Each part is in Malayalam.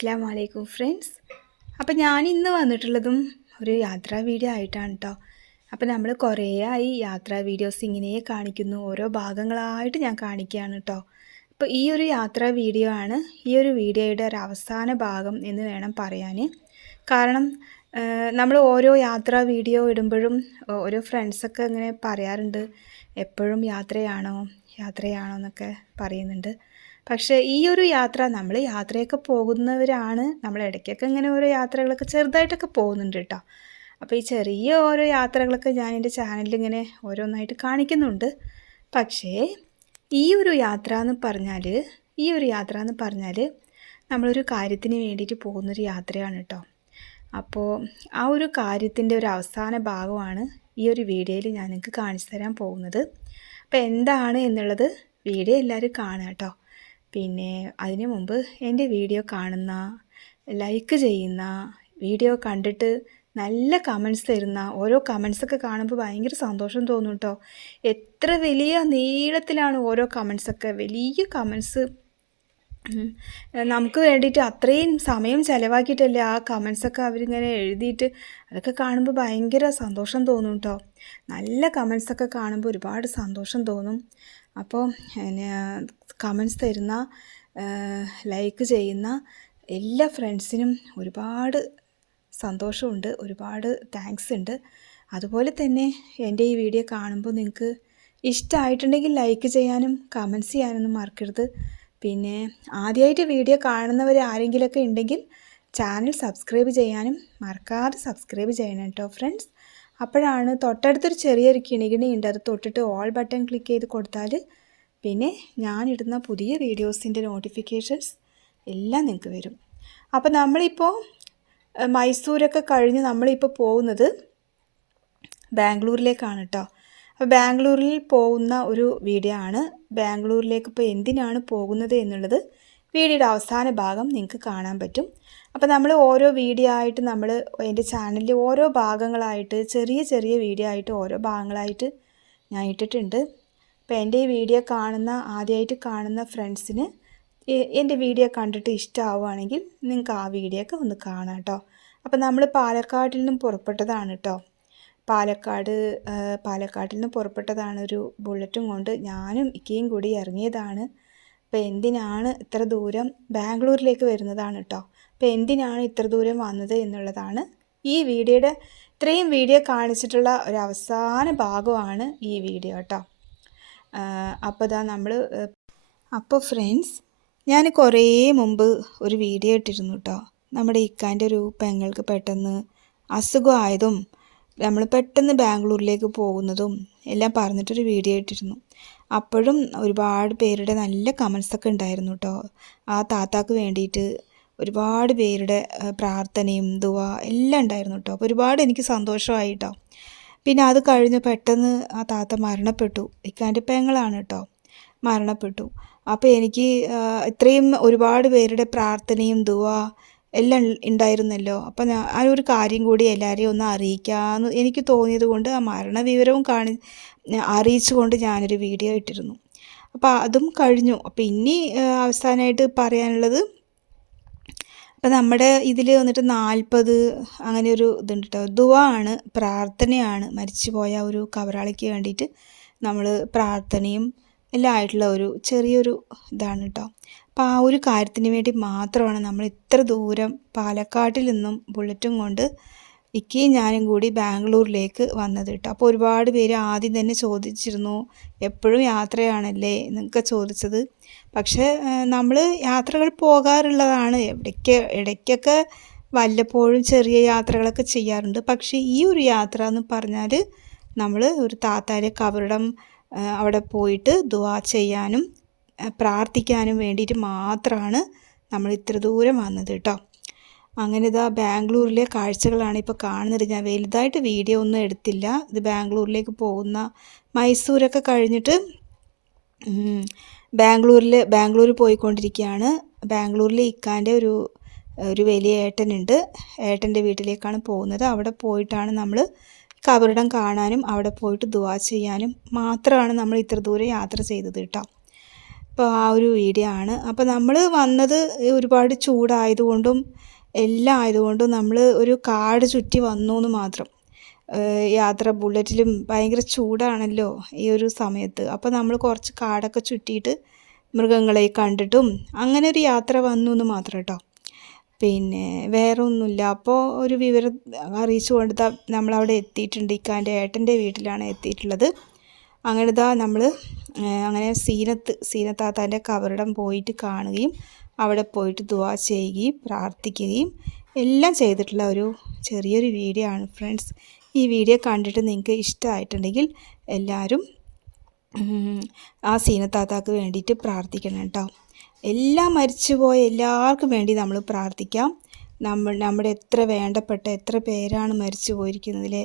അസ്സാം വലൈക്കും ഫ്രണ്ട്സ്. അപ്പം ഞാൻ ഇന്ന് വന്നിട്ടുള്ളതും ഒരു യാത്രാ വീഡിയോ ആയിട്ടാണ് കേട്ടോ അപ്പം നമ്മൾ കുറേ ആയി യാത്രാ വീഡിയോസ് ഇങ്ങനെ കാണിക്കുന്നു. ഓരോ ഭാഗങ്ങളായിട്ട് ഞാൻ കാണിക്കുകയാണ് കേട്ടോ അപ്പോൾ ഈ ഒരു യാത്രാ വീഡിയോ ആണ് ഈ ഒരു വീഡിയോയുടെ ഒരു അവസാന ഭാഗം എന്ന് വേണം പറയാൻ കാരണം നമ്മൾ ഓരോ യാത്രാ വീഡിയോ ഇടുമ്പോഴും ഓരോ ഫ്രണ്ട്സൊക്കെ ഇങ്ങനെ പറയാറുണ്ട്. എപ്പോഴും യാത്രയാണോ യാത്രയാണോ എന്നൊക്കെ പറയുന്നുണ്ട്. പക്ഷേ ഈ ഒരു യാത്ര നമ്മൾ യാത്രയൊക്കെ പോകുന്നവരാണ്. നമ്മൾ ഇടയ്ക്കൊക്കെ ഇങ്ങനെ ഓരോ യാത്രകളൊക്കെ ചെറുതായിട്ടൊക്കെ പോകുന്നുണ്ട് കേട്ടോ. അപ്പോൾ ഈ ചെറിയ ഓരോ യാത്രകളൊക്കെ ഞാൻ എന്റെ ചാനലിൽ ഇങ്ങനെ ഓരോന്നായിട്ട് കാണിക്കുന്നുണ്ട്. പക്ഷേ ഈ ഒരു യാത്ര എന്ന് പറഞ്ഞാൽ ഈ ഒരു യാത്ര എന്ന് പറഞ്ഞാൽ നമ്മളൊരു കാര്യത്തിന് വേണ്ടിയിട്ട് പോകുന്നൊരു യാത്രയാണ് കേട്ടോ. അപ്പോൾ ആ ഒരു കാര്യത്തിന്റെ ഒരു അവസാന ഭാഗമാണ് ഈ ഒരു വീഡിയോയിൽ ഞാൻ നിങ്ങൾക്ക് കാണിച്ചു തരാൻ പോകുന്നത്. അപ്പോൾ എന്താണ് എന്നുള്ളത് വീഡിയോ എല്ലാവരും കാണുക കേട്ടോ. പിന്നെ അതിനു മുമ്പ് എന്റെ വീഡിയോ കാണുന്ന ലൈക്ക് ചെയ്യുന്ന വീഡിയോ കണ്ടിട്ട് നല്ല കമൻസ് തരുന്ന ഓരോ കമൻസൊക്കെ കാണുമ്പോൾ ഭയങ്കര സന്തോഷം തോന്നും കേട്ടോ എത്ര വലിയ നീളത്തിലാണ് ഓരോ കമൻസൊക്കെ വലിയ കമൻസ് നമുക്ക് വേണ്ടിയിട്ട് അത്രയും സമയം ചിലവാക്കിയിട്ടല്ലേ ആ കമൻസൊക്കെ അവരിങ്ങനെ എഴുതിയിട്ട് അതൊക്കെ കാണുമ്പോൾ ഭയങ്കര സന്തോഷം തോന്നും കേട്ടോ നല്ല കമൻസൊക്കെ കാണുമ്പോൾ ഒരുപാട് സന്തോഷം തോന്നും. അപ്പോൾ കമൻസ് തരുന്ന ലൈക്ക് ചെയ്യുന്ന എല്ലാ ഫ്രണ്ട്സിനും ഒരുപാട് സന്തോഷമുണ്ട് ഒരുപാട് താങ്ക്സ് ഉണ്ട്. അതുപോലെ തന്നെ എന്റെ ഈ വീഡിയോ കാണുമ്പോൾ നിങ്ങൾക്ക് ഇഷ്ടമായിട്ടുണ്ടെങ്കിൽ ലൈക്ക് ചെയ്യാനും കമൻസ് ചെയ്യാനൊന്നും മറക്കരുത്. പിന്നെ ആദ്യമായിട്ട് വീഡിയോ കാണുന്നവർ ആരെങ്കിലുമൊക്കെ ഉണ്ടെങ്കിൽ ചാനൽ സബ്സ്ക്രൈബ് ചെയ്യാനും മറക്കാതെ സബ്സ്ക്രൈബ് ചെയ്യണം കേട്ടോ ഫ്രണ്ട്സ് അപ്പോഴാണ് തൊട്ടടുത്തൊരു ചെറിയൊരു കിണികിണി ഉണ്ട് അത് തൊട്ടിട്ട് ഓൾ ബട്ടൺ ക്ലിക്ക് ചെയ്ത് കൊടുത്താൽ പിന്നെ ഞാനിടുന്ന പുതിയ വീഡിയോസിന്റെ നോട്ടിഫിക്കേഷൻസ് എല്ലാം നിങ്ങൾക്ക് വരും. അപ്പോൾ നമ്മളിപ്പോൾ മൈസൂരൊക്കെ കഴിഞ്ഞ് നമ്മളിപ്പോൾ പോകുന്നത് ബാംഗ്ലൂരിലേക്കാണ് കേട്ടോ. അപ്പോൾ ബാംഗ്ലൂരിൽ പോകുന്ന ഒരു വീഡിയോ ആണ്. ബാംഗ്ലൂരിലേക്ക് ഇപ്പോൾ എന്തിനാണ് പോകുന്നത് എന്നുള്ളത് വീഡിയോയുടെ അവസാന ഭാഗം നിങ്ങൾക്ക് കാണാൻ പറ്റും. അപ്പോൾ നമ്മൾ ഓരോ വീഡിയോ ആയിട്ട് നമ്മൾ എന്റെ ചാനലിൽ ഓരോ ഭാഗങ്ങളായിട്ട് ചെറിയ ചെറിയ വീഡിയോ ആയിട്ട് ഓരോ ഭാഗങ്ങളായിട്ട് ഞാൻ ഇട്ടിട്ടുണ്ട്. അപ്പോൾ എന്റെ ഈ വീഡിയോ കാണുന്ന ആദ്യമായിട്ട് കാണുന്ന ഫ്രണ്ട്സിന് എന്റെ വീഡിയോ കണ്ടിട്ട് ഇഷ്ടമാവുകയാണെങ്കിൽ നിങ്ങൾക്ക് ആ വീഡിയോ ഒക്കെ ഒന്ന് കാണാം കേട്ടോ. അപ്പോൾ നമ്മൾ പാലക്കാട്ടിൽ നിന്നും പുറപ്പെട്ടതാണ് കേട്ടോ. പാലക്കാട് പാലക്കാട്ടിൽ നിന്ന് പുറപ്പെട്ടതാണ് ഒരു ബുള്ളറ്റും കൊണ്ട് ഞാനും ഇക്കയും കൂടി ഇറങ്ങിയതാണ്. അപ്പോൾ എന്തിനാണ് ഇത്ര ദൂരം ബാംഗ്ലൂരിലേക്ക് വരുന്നതാണ് കേട്ടോ. അപ്പോൾ എന്തിനാണ് ഇത്ര ദൂരം വന്നത് എന്നുള്ളതാണ് ഈ വീഡിയോയുടെ ഇത്രയും വീഡിയോ കാണിച്ചിട്ടുള്ള ഒരു അവസാന ഭാഗമാണ് ഈ വീഡിയോ കേട്ടോ. അപ്പോൾ ഇതാ നമ്മൾ അപ്പോൾ ഫ്രണ്ട്സ് ഞാൻ കുറേ മുമ്പ് ഒരു വീഡിയോ ഇട്ടിരുന്നു കേട്ടോ നമ്മുടെ ഇക്കാന്റെ ഒരു പെങ്ങൾക്ക് പെട്ടെന്ന് അസുഖമായതും നമ്മൾ പെട്ടെന്ന് ബാംഗ്ലൂരിലേക്ക് പോകുന്നതും എല്ലാം പറഞ്ഞിട്ടൊരു വീഡിയോ ഇട്ടിരുന്നു. അപ്പോഴും ഒരുപാട് പേരുടെ നല്ല കമൻസൊക്കെ ഉണ്ടായിരുന്നു കേട്ടോ ആ താത്താക്ക് വേണ്ടിയിട്ട് ഒരുപാട് പേരുടെ പ്രാർത്ഥനയും ദുവ എല്ലാം ഉണ്ടായിരുന്നു കേട്ടോ അപ്പോൾ ഒരുപാട് എനിക്ക് സന്തോഷമായി കേട്ടോ പിന്നെ അത് കഴിഞ്ഞ് പെട്ടെന്ന് ആ താത്ത മരണപ്പെട്ടു. ഇക്കാന്റെ പെങ്ങളാണ് കേട്ടോ മരണപ്പെട്ടു. അപ്പോൾ എനിക്ക് ഇത്രയും ഒരുപാട് പേരുടെ പ്രാർത്ഥനയും ദുവ എല്ലാം ഉണ്ടായിരുന്നല്ലോ അപ്പം ഞാൻ ആ ഒരു കാര്യം കൂടി എല്ലാവരെയും ഒന്ന് അറിയിക്കാമെന്ന് എനിക്ക് തോന്നിയത് കൊണ്ട് ആ മരണവിവരവും കാണി അറിയിച്ചുകൊണ്ട് ഞാനൊരു വീഡിയോ ഇട്ടിരുന്നു. അപ്പോൾ അതും കഴിഞ്ഞു. അപ്പോൾ ഇനി അവസാനമായിട്ട് പറയാനുള്ളത് അപ്പം നമ്മുടെ ഇതിൽ വന്നിട്ട് നാൽപ്പത് അങ്ങനെ ഒരു ഇതുണ്ട് കേട്ടോ ദുവ ആണ് പ്രാർത്ഥനയാണ് മരിച്ചുപോയ ഒരു കവറാളിക്ക് വേണ്ടിയിട്ട് നമ്മൾ പ്രാർത്ഥനയും എല്ലാം ആയിട്ടുള്ള ഒരു ചെറിയൊരു ഇതാണ് കേട്ടോ അപ്പോൾ ആ ഒരു കാര്യത്തിന് വേണ്ടി മാത്രമാണ് നമ്മൾ ഇത്ര ദൂരം പാലക്കാട്ടിൽ നിന്നും ബുള്ളറ്റും കൊണ്ട് ഇക്കയും ഞാനും കൂടി ബാംഗ്ലൂരിലേക്ക് വന്നത് കേട്ടോ. അപ്പോൾ ഒരുപാട് പേര് ആദ്യം തന്നെ ചോദിച്ചിരുന്നു എപ്പോഴും യാത്രയാണല്ലേ? എന്നൊക്കെ ചോദിച്ചത്. പക്ഷേ നമ്മൾ യാത്രകൾ പോകാറുള്ളതാണ്. എവിടേക്ക് ഇടയ്ക്കൊക്കെ വല്ലപ്പോഴും ചെറിയ യാത്രകളൊക്കെ ചെയ്യാറുണ്ട്. പക്ഷേ ഈ ഒരു യാത്ര എന്ന് പറഞ്ഞാൽ നമ്മൾ ഒരു താത്താരെ കവറിടം അവിടെ പോയിട്ട് ദുവാ ചെയ്യാനും പ്രാർത്ഥിക്കാനും വേണ്ടിയിട്ട് മാത്രമാണ് നമ്മൾ ഇത്ര ദൂരം വന്നത് കേട്ടോ. അങ്ങനെ ഇതാ ബാംഗ്ലൂരിലെ കാഴ്ചകളാണ് ഇപ്പോൾ കാണുന്നത്. ഞാൻ വലുതായിട്ട് വീഡിയോ ഒന്നും എടുത്തില്ല. ഇത് ബാംഗ്ലൂരിലേക്ക് പോകുന്ന മൈസൂരൊക്കെ കഴിഞ്ഞിട്ട് ബാംഗ്ലൂരിൽ ബാംഗ്ലൂർ പോയിക്കൊണ്ടിരിക്കുകയാണ്. ബാംഗ്ലൂരിൽ ഇക്കാന്റെ ഒരു ഒരു വലിയ ഏട്ടനുണ്ട്. ഏട്ടന്റെ വീട്ടിലേക്കാണ് പോകുന്നത്. അവിടെ പോയിട്ടാണ് നമ്മൾ കബറിടം കാണാനും അവിടെ പോയിട്ട് ദുവാ ചെയ്യാനും മാത്രമാണ് നമ്മൾ ഇത്ര ദൂരം യാത്ര ചെയ്തത് കേട്ടോ. അപ്പോൾ ആ ഒരു വീഡിയോ ആണ്. അപ്പോൾ നമ്മൾ വന്നത് ഒരുപാട് ചൂടായതുകൊണ്ടും എല്ലാം ആയതുകൊണ്ടും നമ്മൾ ഒരു കാട് ചുറ്റി വന്നു എന്ന് മാത്രം യാത്ര ബുള്ളറ്റിലും ഭയങ്കര ചൂടാണല്ലോ ഈ ഒരു സമയത്ത്. അപ്പോൾ നമ്മൾ കുറച്ച് കാടൊക്കെ ചുറ്റിയിട്ട് മൃഗങ്ങളെ കണ്ടിട്ടും അങ്ങനെ ഒരു യാത്ര വന്നു എന്ന് മാത്രം കേട്ടോ പിന്നെ വേറെ ഒന്നുമില്ല അപ്പോൾ ഒരു വിവരം അറിയിച്ചു നമ്മൾ നമ്മളവിടെ എത്തിയിട്ടുണ്ട്. ഇക്കാന്റെ ഏട്ടന്റെ വീട്ടിലാണ് എത്തിയിട്ടുള്ളത്. അങ്ങനെ ഇതാ നമ്മൾ അങ്ങനെ സീനത്ത് സീനത്താത്താന്റെ കവറിടം പോയിട്ട് കാണുകയും അവിടെ പോയിട്ട് ദുവാ ചെയ്യുകയും പ്രാർത്ഥിക്കുകയും എല്ലാം ചെയ്തിട്ടുള്ള ഒരു ചെറിയൊരു വീഡിയോ ആണ് ഫ്രണ്ട്സ്. ഈ വീഡിയോ കണ്ടിട്ട് നിങ്ങൾക്ക് ഇഷ്ടമായിട്ടുണ്ടെങ്കിൽ എല്ലാവരും ആ സീനത്താത്താക്ക് വേണ്ടിയിട്ട് പ്രാർത്ഥിക്കണം കേട്ടോ. എല്ലാം മരിച്ചുപോയ എല്ലാവർക്കും വേണ്ടി നമ്മൾ പ്രാർത്ഥിക്കാം. നമ്മൾ നമ്മുടെ എത്ര വേണ്ടപ്പെട്ട എത്ര പേരാണ് മരിച്ചു പോയിരിക്കുന്നതിലെ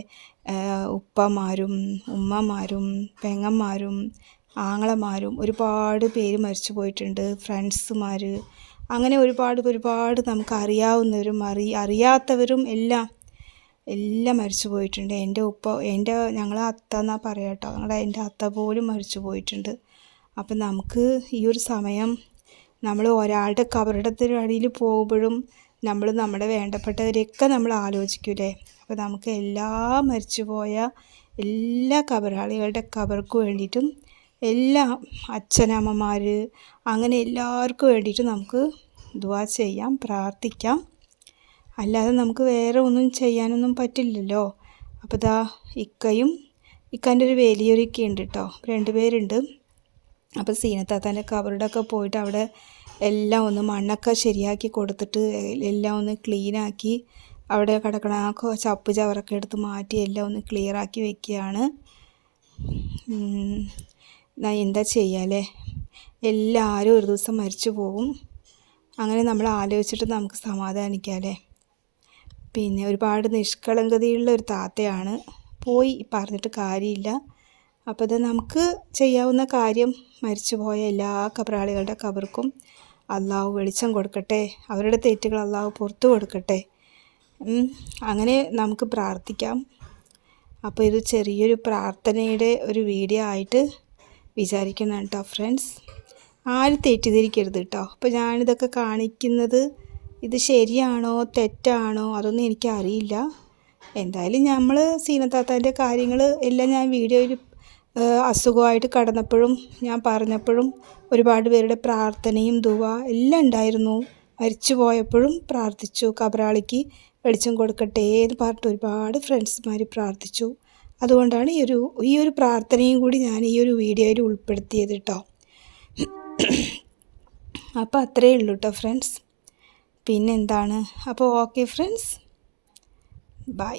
ഉപ്പമാരും ഉമ്മമാരും പെങ്ങന്മാരും ആങ്ങളമാരും ഒരുപാട് പേര് മരിച്ചു പോയിട്ടുണ്ട് ഫ്രണ്ട്സുമാർ അങ്ങനെ ഒരുപാട് ഒരുപാട് നമുക്ക് അറിയാവുന്നവരും അറി അറിയാത്തവരും എല്ലാം എല്ലാം മരിച്ചു പോയിട്ടുണ്ട്. എന്റെ ഉപ്പ എന്റെ ഞങ്ങളെ അത്ത എന്നാ പറയാം കേട്ടോ ഞങ്ങളുടെ എന്റെ അത്ത പോലും മരിച്ചു പോയിട്ടുണ്ട്. അപ്പം നമുക്ക് ഈ ഒരു സമയം നമ്മൾ ഒരാളുടെ കബറിടത്തിന് അടിയിൽ പോകുമ്പോഴും നമ്മൾ നമ്മുടെ വേണ്ടപ്പെട്ടവരെയൊക്കെ നമ്മൾ ആലോചിക്കൂലേ? അപ്പോൾ നമുക്ക് എല്ലാ മരിച്ചുപോയ എല്ലാ കബറാളികളുടെ കബർക്ക് വേണ്ടിയിട്ടും എല്ലാ അച്ഛനമ്മമാർ അങ്ങനെ എല്ലാവർക്കും വേണ്ടിയിട്ട് നമുക്ക് ദുവാ ചെയ്യാം പ്രാർത്ഥിക്കാം. അല്ലാതെ നമുക്ക് വേറെ ഒന്നും ചെയ്യാനൊന്നും പറ്റില്ലല്ലോ. അപ്പോൾ ദാ ഇക്കയും ഇക്കാന്റെ ഒരു വേലിയൊരുക്കി ഉണ്ട് കേട്ടോ രണ്ടുപേരുണ്ട് അപ്പോൾ സീനത്താത്താന്റെ കവറുടൊക്കെ പോയിട്ട് അവിടെ എല്ലാം ഒന്ന് മണ്ണൊക്കെ ശരിയാക്കി കൊടുത്തിട്ട് എല്ലാം ഒന്ന് ക്ലീനാക്കി അവിടെ കിടക്കണ ചപ്പ് ചവറൊക്കെ എടുത്ത് മാറ്റി എല്ലാം ഒന്ന് ക്ലിയറാക്കി വെക്കുകയാണ്. എന്താ ചെയ്യാല്ലേ എല്ലാവരും ഒരു ദിവസം മരിച്ചു പോവും. അങ്ങനെ നമ്മൾ ആലോചിച്ചിട്ട് നമുക്ക് സമാധാനിക്കാമല്ലേ പിന്നെ ഒരുപാട് നിഷ്കളങ്കതയുള്ള ഒരു താത്തയാണ്. പോയി പറഞ്ഞിട്ട് കാര്യമില്ല. അപ്പോൾ ഇത് നമുക്ക് ചെയ്യാവുന്ന കാര്യം മരിച്ചുപോയ എല്ലാ കബറാളികളുടെ കബർക്കും അള്ളാഹു വെളിച്ചം കൊടുക്കട്ടെ. അവരുടെ തെറ്റുകൾ അള്ളാഹു പുറത്തു കൊടുക്കട്ടെ. അങ്ങനെ നമുക്ക് പ്രാർത്ഥിക്കാം. അപ്പോൾ ഇത് ചെറിയൊരു പ്രാർത്ഥനയുടെ ഒരു വീഡിയോ ആയിട്ട് വിചാരിക്കണം കേട്ടോ ഫ്രണ്ട്സ് ആരും തെറ്റിദ്ധരിക്കരുത് കേട്ടോ. അപ്പോൾ ഞാനിതൊക്കെ കാണിക്കുന്നത് ഇത് ശരിയാണോ തെറ്റാണോ അതൊന്നും എനിക്കറിയില്ല. എന്തായാലും നമ്മൾ സീനത്താത്താന്റെ കാര്യങ്ങൾ എല്ലാം ഞാൻ വീഡിയോയിൽ അസുഖമായിട്ട് കടന്നപ്പോഴും ഞാൻ പറഞ്ഞപ്പോഴും ഒരുപാട് പേരുടെ പ്രാർത്ഥനയും ദുവ എല്ലാം ഉണ്ടായിരുന്നു. മരിച്ചു പോയപ്പോഴും പ്രാർത്ഥിച്ചു കബറാളിക്ക് വെളിച്ചം കൊടുക്കട്ടെ എന്ന് പറഞ്ഞിട്ട് ഒരുപാട് ഫ്രണ്ട്സ്മാർ പ്രാർത്ഥിച്ചു. അതുകൊണ്ടാണ് ഈ ഒരു ഈ ഒരു പ്രാർത്ഥനയും കൂടി ഞാൻ ഈ ഒരു വീഡിയോയിൽ ഉൾപ്പെടുത്തിയത് കേട്ടോ അപ്പോൾ അത്രയേ ഉള്ളൂ കേട്ടോ ഫ്രണ്ട്സ്. പിന്നെന്താണ്? അപ്പോൾ ഓക്കെ ഫ്രണ്ട്സ്. ബൈ.